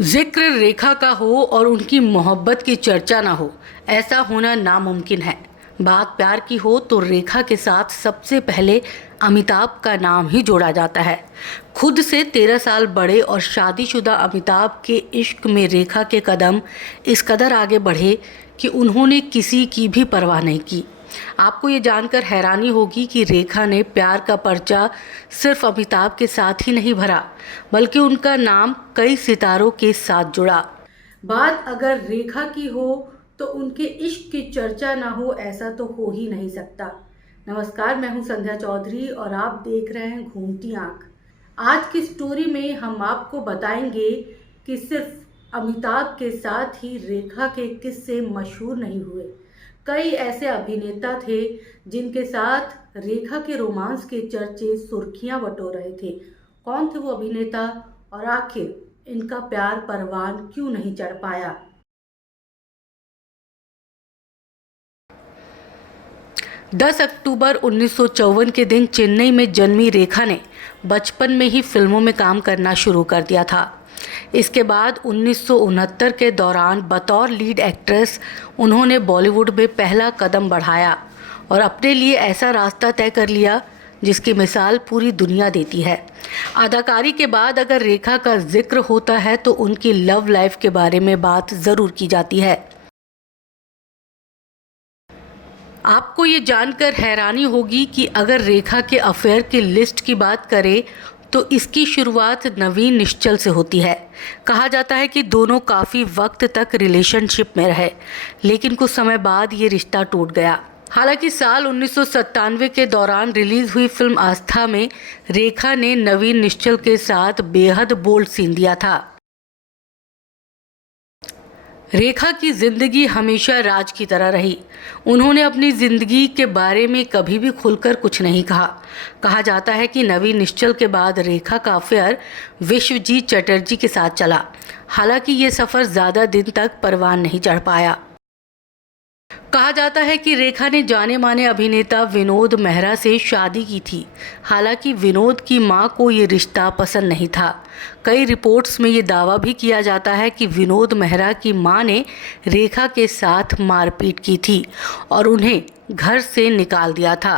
जिक्र रेखा का हो और उनकी मोहब्बत की चर्चा ना हो, ऐसा होना नामुमकिन है। बात प्यार की हो तो रेखा के साथ सबसे पहले अमिताभ का नाम ही जोड़ा जाता है। खुद से 13 साल बड़े और शादीशुदा अमिताभ के इश्क में रेखा के कदम इस कदर आगे बढ़े कि उन्होंने किसी की भी परवाह नहीं की। आपको ये जानकर हैरानी होगी कि रेखा ने प्यार का पर्चा सिर्फ अमिताभ के साथ ही नहीं भरा, बल्कि उनका नाम कई सितारों के साथ जुड़ा। बात अगर रेखा की हो तो उनके इश्क की चर्चा ना हो, ऐसा तो हो ही नहीं सकता। नमस्कार, मैं हूं संध्या चौधरी और आप देख रहे हैं घूमती आंख। आज की स्टोरी में हम आपको बताएंगे कि सिर्फ अमिताभ के साथ ही रेखा के किस्से मशहूर नहीं हुए। कई ऐसे अभिनेता थे जिनके साथ रेखा के रोमांस के चर्चे सुर्खियां बटोर रहे थे। कौन थे वो अभिनेता और आखिर इनका प्यार परवान क्यों नहीं चढ़ पाया? दस अक्टूबर 1954 के दिन चेन्नई में जन्मी रेखा ने बचपन में ही फिल्मों में काम करना शुरू कर दिया था। इसके बाद 1969 के दौरान बतौर लीड एक्ट्रेस उन्होंने बॉलीवुड में पहला कदम बढ़ाया और अपने लिए ऐसा रास्ता तय कर लिया जिसकी मिसाल पूरी दुनिया देती है। अदाकारी के बाद अगर रेखा का जिक्र होता है तो उनकी लव लाइफ के बारे में बात ज़रूर की जाती है। आपको ये जानकर हैरानी होगी कि अगर रेखा के अफेयर की लिस्ट की बात करें तो इसकी शुरुआत नवीन निश्चल से होती है। कहा जाता है कि दोनों काफ़ी वक्त तक रिलेशनशिप में रहे, लेकिन कुछ समय बाद ये रिश्ता टूट गया। हालांकि साल 1997 के दौरान रिलीज हुई फिल्म आस्था में रेखा ने नवीन निश्चल के साथ बेहद बोल्ड सीन दिया था। रेखा की जिंदगी हमेशा राज की तरह रही। उन्होंने अपनी जिंदगी के बारे में कभी भी खुलकर कुछ नहीं कहा। कहा जाता है कि नवीन निश्चल के बाद रेखा का अफेयर विश्वजीत चटर्जी के साथ चला। हालांकि ये सफ़र ज़्यादा दिन तक परवान नहीं चढ़ पाया। कहा जाता है कि रेखा ने जाने माने अभिनेता विनोद मेहरा से शादी की थी। हालांकि विनोद की मां को ये रिश्ता पसंद नहीं था। कई रिपोर्ट्स में ये दावा भी किया जाता है कि विनोद मेहरा की मां ने रेखा के साथ मारपीट की थी और उन्हें घर से निकाल दिया था।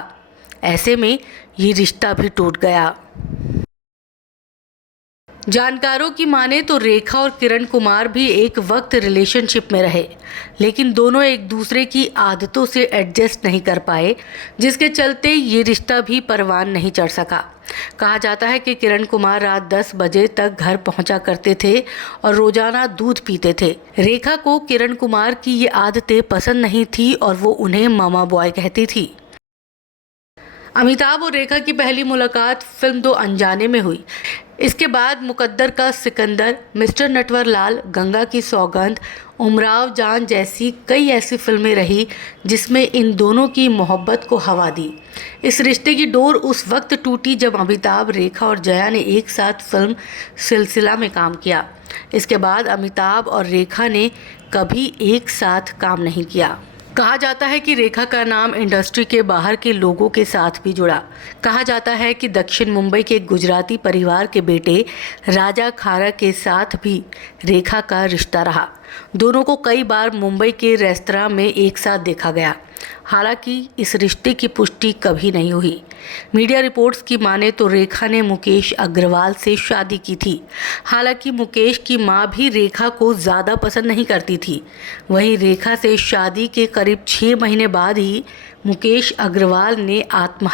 ऐसे में ये रिश्ता भी टूट गया। जानकारों की माने तो रेखा और किरण कुमार भी एक वक्त रिलेशनशिप में रहे, लेकिन दोनों एक दूसरे की आदतों से एडजस्ट नहीं कर पाए, जिसके चलते ये रिश्ता भी परवान नहीं चढ़ सका। कहा जाता है कि किरण कुमार रात 10 बजे तक घर पहुंचा करते थे और रोजाना दूध पीते थे। रेखा को किरण कुमार की ये आदतें पसंद नहीं थी और वो उन्हें मामा बॉय कहती थी। अमिताभ और रेखा की पहली मुलाकात फिल्म दो अनजाने में हुई। इसके बाद मुकद्दर का सिकंदर, मिस्टर नटवरलाल, गंगा की सौगंध, उमराव जान जैसी कई ऐसी फिल्में रही जिसमें इन दोनों की मोहब्बत को हवा दी। इस रिश्ते की डोर उस वक्त टूटी जब अमिताभ, रेखा और जया ने एक साथ फिल्म सिलसिला में काम किया। इसके बाद अमिताभ और रेखा ने कभी एक साथ काम नहीं किया। कहा जाता है कि रेखा का नाम इंडस्ट्री के बाहर के लोगों के साथ भी जुड़ा। कहा जाता है कि दक्षिण मुंबई के गुजराती परिवार के बेटे राजा खारा के साथ भी रेखा का रिश्ता रहा। दोनों को कई बार मुंबई के रेस्तरां में एक साथ देखा गया। हालांकि इस रिश्ते की पुष्टि कभी नहीं हुई। मीडिया रिपोर्ट्स की माने तो रेखा ने मुकेश अग्रवाल से शादी की थी। हालांकि मुकेश की मां भी रेखा को ज़्यादा पसंद नहीं करती थी। वहीं रेखा से शादी के करीब 6 महीने बाद ही मुकेश अग्रवाल ने आत्महत्या